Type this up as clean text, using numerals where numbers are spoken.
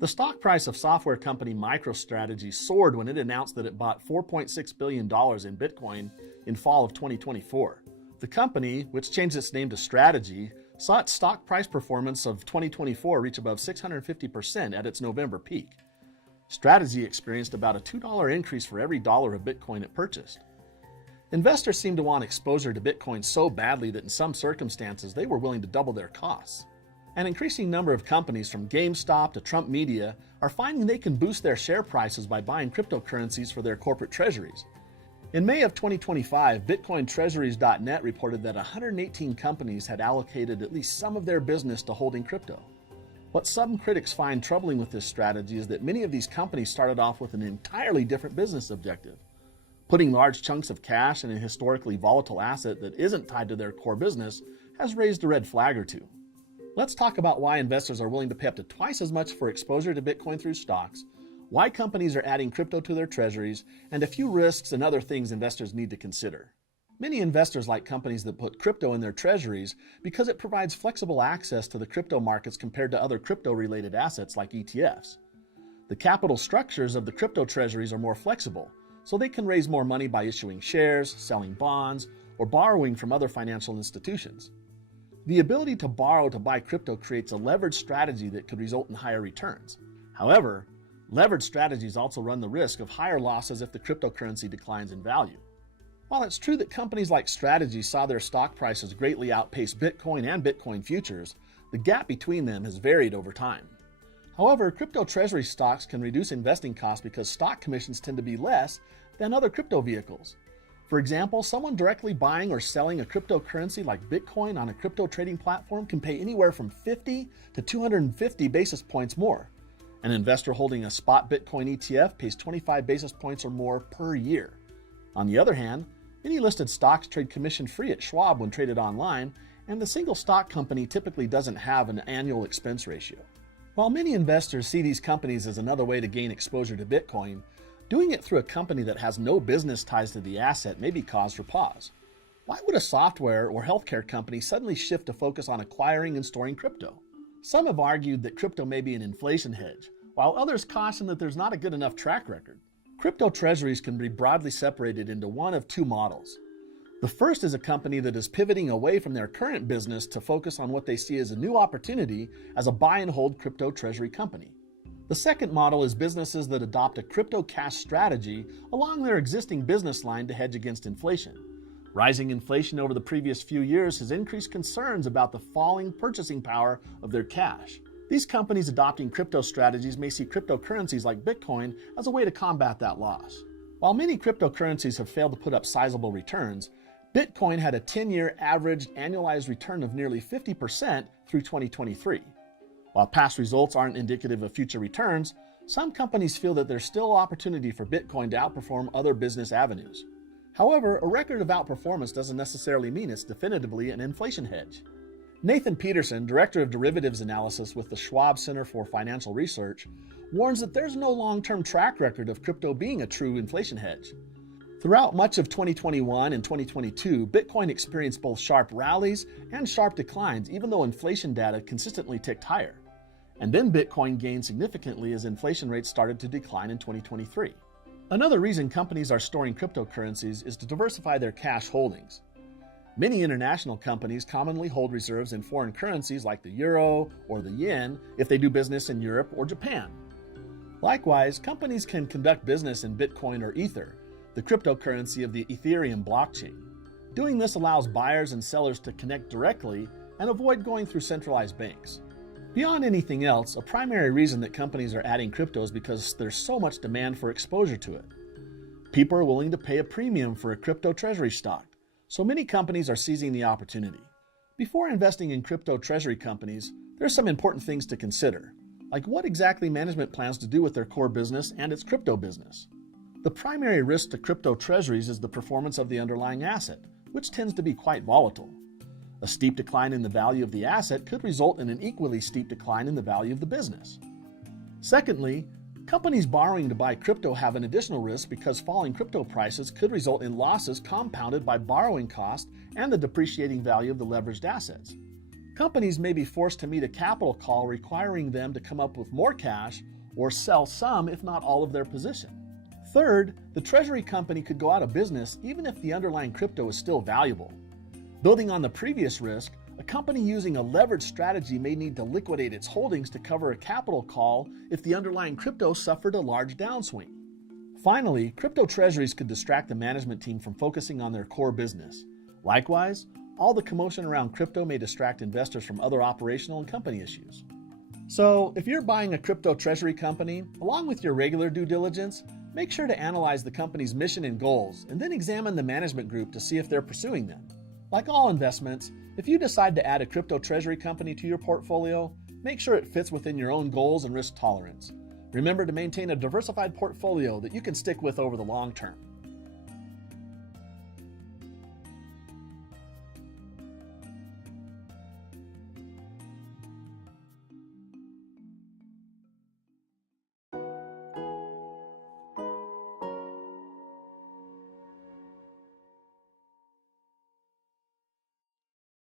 The stock price of software company MicroStrategy soared when it announced that it bought $4.6 billion in Bitcoin in fall of 2024. The company, which changed its name to Strategy, saw its stock price performance of 2024 reach above 650% at its November peak. Strategy experienced about a $2 increase for every dollar of Bitcoin it purchased. Investors seem to want exposure to Bitcoin so badly that in some circumstances they were willing to double their costs. An increasing number of companies from GameStop to Trump Media are finding they can boost their share prices by buying cryptocurrencies for their corporate treasuries. In May of 2025, BitcoinTreasuries.net reported that 118 companies had allocated at least some of their business to holding crypto. What some critics find troubling with this strategy is that many of these companies started off with an entirely different business objective. Putting large chunks of cash in a historically volatile asset that isn't tied to their core business has raised a red flag or two. Let's talk about why investors are willing to pay up to twice as much for exposure to Bitcoin through stocks, why companies are adding crypto to their treasuries, and a few risks and other things investors need to consider. Many investors like companies that put crypto in their treasuries because it provides flexible access to the crypto markets compared to other crypto-related assets like ETFs. The capital structures of the crypto treasuries are more flexible, so they can raise more money by issuing shares, selling bonds, or borrowing from other financial institutions. The ability to borrow to buy crypto creates a leveraged strategy that could result in higher returns. However, leveraged strategies also run the risk of higher losses if the cryptocurrency declines in value. While it's true that companies like Strategy saw their stock prices greatly outpace Bitcoin and Bitcoin futures, the gap between them has varied over time. However, crypto treasury stocks can reduce investing costs because stock commissions tend to be less than other crypto vehicles. For example, someone directly buying or selling a cryptocurrency like Bitcoin on a crypto trading platform can pay anywhere from 50 to 250 basis points more. An investor holding a spot Bitcoin ETF pays 25 basis points or more per year. On the other hand, many listed stocks trade commission-free at Schwab when traded online, and the single stock company typically doesn't have an annual expense ratio. While many investors see these companies as another way to gain exposure to Bitcoin, doing it through a company that has no business ties to the asset may be cause for pause. Why would a software or healthcare company suddenly shift to focus on acquiring and storing crypto? Some have argued that crypto may be an inflation hedge, while others caution that there's not a good enough track record. Crypto treasuries can be broadly separated into one of two models. The first is a company that is pivoting away from their current business to focus on what they see as a new opportunity as a buy and hold crypto treasury company. The second model is businesses that adopt a crypto cash strategy along their existing business line to hedge against inflation. Rising inflation over the previous few years has increased concerns about the falling purchasing power of their cash. These companies adopting crypto strategies may see cryptocurrencies like Bitcoin as a way to combat that loss. While many cryptocurrencies have failed to put up sizable returns, Bitcoin had a 10-year average annualized return of nearly 50% through 2023. While past results aren't indicative of future returns, some companies feel that there's still opportunity for Bitcoin to outperform other business avenues. However, a record of outperformance doesn't necessarily mean it's definitively an inflation hedge. Nathan Peterson, Director of Derivatives Analysis with the Schwab Center for Financial Research, warns that there's no long-term track record of crypto being a true inflation hedge. Throughout much of 2021 and 2022, Bitcoin experienced both sharp rallies and sharp declines, even though inflation data consistently ticked higher. And then Bitcoin gained significantly as inflation rates started to decline in 2023. Another reason companies are storing cryptocurrencies is to diversify their cash holdings. Many international companies commonly hold reserves in foreign currencies like the euro or the yen if they do business in Europe or Japan. Likewise, companies can conduct business in Bitcoin or Ether, the cryptocurrency of the Ethereum blockchain. Doing this allows buyers and sellers to connect directly and avoid going through centralized banks. Beyond anything else, a primary reason that companies are adding crypto is because there's so much demand for exposure to it. People are willing to pay a premium for a crypto treasury stock, so many companies are seizing the opportunity. Before investing in crypto treasury companies, there's some important things to consider, like what exactly management plans to do with their core business and its crypto business. The primary risk to crypto treasuries is the performance of the underlying asset, which tends to be quite volatile. A steep decline in the value of the asset could result in an equally steep decline in the value of the business. Secondly, companies borrowing to buy crypto have an additional risk because falling crypto prices could result in losses compounded by borrowing costs and the depreciating value of the leveraged assets. Companies may be forced to meet a capital call requiring them to come up with more cash or sell some, if not all, of their position. Third, the treasury company could go out of business even if the underlying crypto is still valuable. Building on the previous risk, a company using a leveraged strategy may need to liquidate its holdings to cover a capital call if the underlying crypto suffered a large downswing. Finally, crypto treasuries could distract the management team from focusing on their core business. Likewise, all the commotion around crypto may distract investors from other operational and company issues. So, if you're buying a crypto treasury company, along with your regular due diligence, make sure to analyze the company's mission and goals, and then examine the management group to see if they're pursuing them. Like all investments, if you decide to add a crypto treasury company to your portfolio, make sure it fits within your own goals and risk tolerance. Remember to maintain a diversified portfolio that you can stick with over the long term.